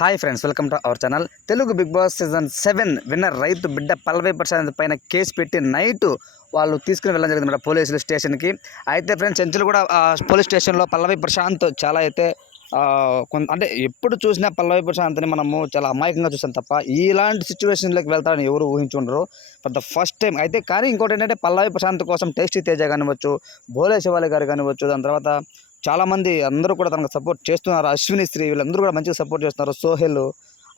Hi friends, welcome to our channel. Telugu Bigg Boss season 7 winner రైతు బిడ్డ పల్లవి ప్రశాంత్ పైన case పెట్టి నైట్ వాళ్ళు తీసుకుని వెళ్ళడం జరిగింది అన్నమాట పోలీసుల స్టేషన్కి. అయితే ఫ్రెండ్స్, చెంచులు కూడా పోలీస్ స్టేషన్లో పల్లవి ప్రశాంత్ చాలా అయితే అంటే ఎప్పుడు చూసినా పల్లవి ప్రశాంత్ని మనము చాలా అమాయకంగా చూస్తాం తప్ప ఇలాంటి సిచ్యువేషన్లోకి వెళ్తారని ఎవరు ఊహించుండరు ఫర్ ద ఫస్ట్ టైం. అయితే కానీ ఇంకోటి ఏంటంటే, పల్లవి ప్రశాంత్ కోసం టేస్టీ తేజ కానివ్వచ్చు, భోలే శివాలి గారు కానివ్వచ్చు, దాని తర్వాత చాలామంది అందరూ కూడా తనకు సపోర్ట్ చేస్తున్నారు. అశ్విని శ్రీ వీళ్ళందరూ కూడా మంచిగా సపోర్ట్ చేస్తున్నారు. సోహెల్,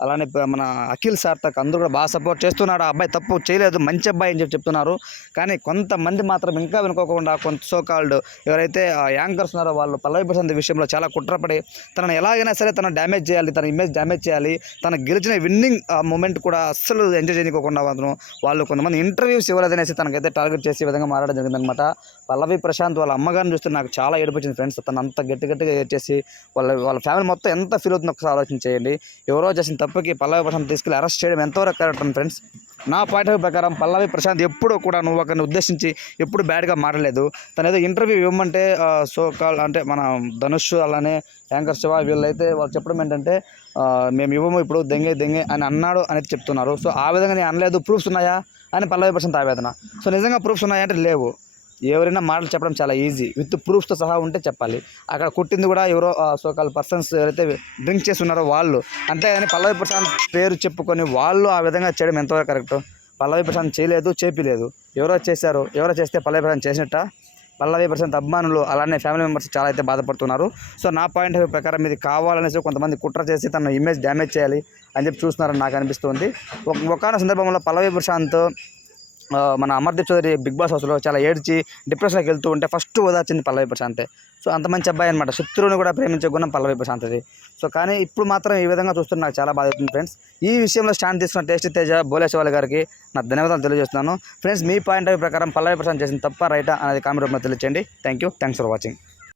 అలానే మన అఖిల్ సార్థక్ అందరూ కూడా బాగా సపోర్ట్ చేస్తున్నాడు. ఆ అబ్బాయి తప్పు చేయలేదు, మంచి అబ్బాయి అని చెప్తున్నారు. కానీ కొంతమంది మాత్రం ఇంకా వినుకోకుండా కొంత సోకాల్డ్ ఎవరైతే యాంకర్స్ ఉన్నారో వాళ్ళు పల్లవి ప్రశాంత్ విషయంలో చాలా కుట్రపడి తనను ఎలాగైనా సరే తన డ్యామేజ్ చేయాలి, తన ఇమేజ్ డ్యామేజ్ చేయాలి, తన గెలిచిన విన్నింగ్ మూమెంట్ కూడా అస్సలు ఎంజాయ్ చేయకోకుండా వాళ్ళు కొంతమంది ఇంటర్వ్యూస్ ఇవ్వలేదనేసి తనకైతే టార్గెట్ చేసే విధంగా మారడం జరిగిందనమాట. పల్లవి ప్రశాంత్ వాళ్ళ అమ్మగారిని చూస్తే నాకు చాలా ఏడిపించింది ఫ్రెండ్స్. తను అంత గట్టిగా ఏడ్చేసి వాళ్ళ ఫ్యామిలీ మొత్తం ఎంత ఫీల్ అవుతుందో ఒకసారి ఆలోచన చేయండి. ఎవరో చేసిన తప్పుకి పల్లవి ప్రశాంత్ తీసుకెళ్ళి అరెస్ట్ చేయడం ఎంతవరకు కరెక్ట్ అని ఫ్రెండ్స్. నా పాయింట్ ఆఫ్ వ్యూ ప్రకారం పల్లవి ప్రశాంత్ ఎప్పుడూ కూడా నువ్వు ఒకరిని ఉద్దేశించి ఎప్పుడు బ్యాడ్గా మారలేదు. తను ఏదో ఇంటర్వ్యూ ఇవ్వమంటే అంటే మన ధనుష్ అలానే యాంకర్ శివ వీళ్ళైతే వాళ్ళు చెప్పడం ఏంటంటే, మేము ఇవ్వము ఇప్పుడు దెంగే అని అన్నాడు అనేది చెప్తున్నారు. సో ఆ విధంగా నేను అనలేదు, ప్రూఫ్స్ ఉన్నాయా అని పల్లవి ప్రశాంత్ ఆవేదన. సో నిజంగా ప్రూఫ్స్ ఉన్నాయా అంటే లేవు. ఎవరైనా మాటలు చెప్పడం చాలా ఈజీ, విత్ ప్రూఫ్స్తో సహా ఉంటే చెప్పాలి. అక్కడ కుట్టింది కూడా ఎవరో సోకాల్ పర్సన్స్ ఎవరైతే డ్రింక్ చేసి ఉన్నారో వాళ్ళు. అంతేగాని పల్లవి ప్రశాంత్ పేరు చెప్పుకొని వాళ్ళు ఆ విధంగా చేయడం ఎంతవరకు కరెక్ట్? పల్లవి ప్రశాంత్ చేయలేదు, చేపిలేదు. ఎవరో చేశారు, ఎవరో చేస్తే పల్లవి ప్రశాంత్ చేసినట్ట? పల్లవి ప్రశాంత్ అభిమానులు అలానే ఫ్యామిలీ మెంబర్స్ చాలా అయితే బాధపడుతున్నారు. సో నా పాయింట్ ఆఫ్ వ్యూ ప్రకారం ఇది కావాలనేసి కొంతమంది కుట్ర చేసి తన ఇమేజ్ డ్యామేజ్ చేయాలి అని చెప్పి చూస్తున్నారని నాకు అనిపిస్తుంది. ఒకనొక సందర్భంలో పల్లవి ప్రశాంత్ మన అమర్దీప్ చౌదరి బిగ్ బాస్ హౌస్లో చాలా ఏడ్చి డిప్రెషన్కి వెళ్తూ ఉంటే ఫస్ట్ ఓదార్చింది పల్లవి ప్రశాంతే. సో అంత మంచి అబ్బాయి అనమాట. శత్రువుని కూడా ప్రేమించే గుణం పల్లవి ప్రశాంత్ది. సో కానీ ఇప్పుడు మాత్రం ఈ విధంగా చూస్తున్న నాకు చాలా బాధ అవుతుంది ఫ్రెండ్స్. ఈ విషయంలో స్టాండ్ తీసుకున్న టేస్టీ తేజ, భోలే శివాలి గారికి నా ధన్యవాదాలు తెలియజేస్తున్నాను friends. Me point of view ప్రకారం పల్లవి ప్రశాంత్ చేసిన తప్ప రైటా అనేది కామెంట్ రూపంలో తెలియచేయండి. Thanks for watching.